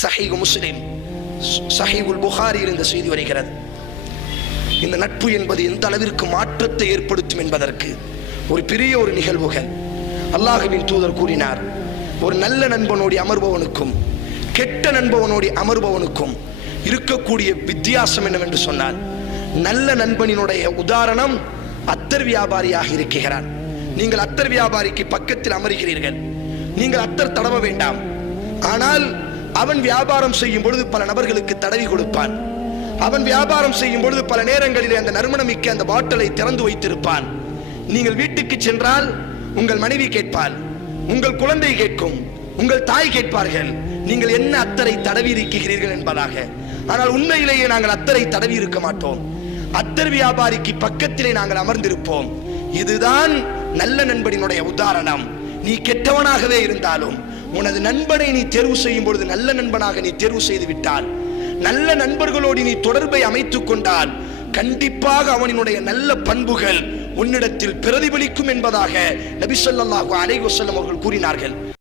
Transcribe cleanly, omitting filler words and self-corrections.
சஹீஹ் முஸ்லிம், சஹீஹுல் புகாரியில் இந்த செய்தி வருகிறது. இந்த நட்பு என்பது எந்த அளவிற்கு மாற்றத்தை ஏற்படுத்தும் என்பதற்கு ஒரு பெரிய ஒரு நிகழ்வுகள். அல்லாஹ்வின் தூதர் கூறினார், ஒரு நல்ல நண்பனோடு அமர்பவனுக்கும் கெட்ட நண்பவனோடு அமர்பவனுக்கும் இருக்கக்கூடிய வித்தியாசம் என்னவென்று சொன்னால், நல்ல நண்பனினுடைய உதாரணம் அத்தர் வியாபாரியாக இருக்கிறான். நீங்கள் அத்தர் வியாபாரிக்கு பக்கத்தில் அமர்கிறீர்கள், நீங்கள் அத்தர் தடவ வேண்டாம். ஆனால் அவன் வியாபாரம் செய்யும் பொழுது பல நபர்களுக்கு தடவி கொடுப்பான். அவன் வியாபாரம் செய்யும் பொழுது பல நேரங்களில் அந்த நறுமணமிக்க அந்த பாட்டிலை திறந்து வைத்திருப்பான். நீங்கள் வீட்டுக்கு சென்றால் உங்கள் மனைவி கேட்பாள், உங்கள் குழந்தை கேட்கும், உங்கள் தாய் கேட்பார்கள், நீங்கள் என்ன அத்தரை தடவி இருக்கிறீர்கள் என்பதாக. ஆனால் உண்மையிலேயே நாங்கள் அத்தரை தடவி இருக்க மாட்டோம். அத்தர் வியாபாரிக்கு பக்கத்திலே நாங்கள் அமர்ந்திருப்போம். இதுதான் நல்ல நண்பனினுடைய உதாரணம். நீ கெட்டவனாகவே இருந்தாலும் உனது நண்பனை நீ தேர்வு செய்யும் பொழுது நல்ல நண்பனாக நீ தேர்வு செய்து விட்டால், நல்ல நண்பர்களோடு நீ தொடர்பை அமைத்துக் கொண்டால், கண்டிப்பாக அவனினுடைய நல்ல பண்புகள் உன்னிடத்தில் பிரதிபலிக்கும் என்பதாக நபி ஸல்லல்லாஹு அலைஹி வஸல்லம் அவர்கள் கூறினார்கள்.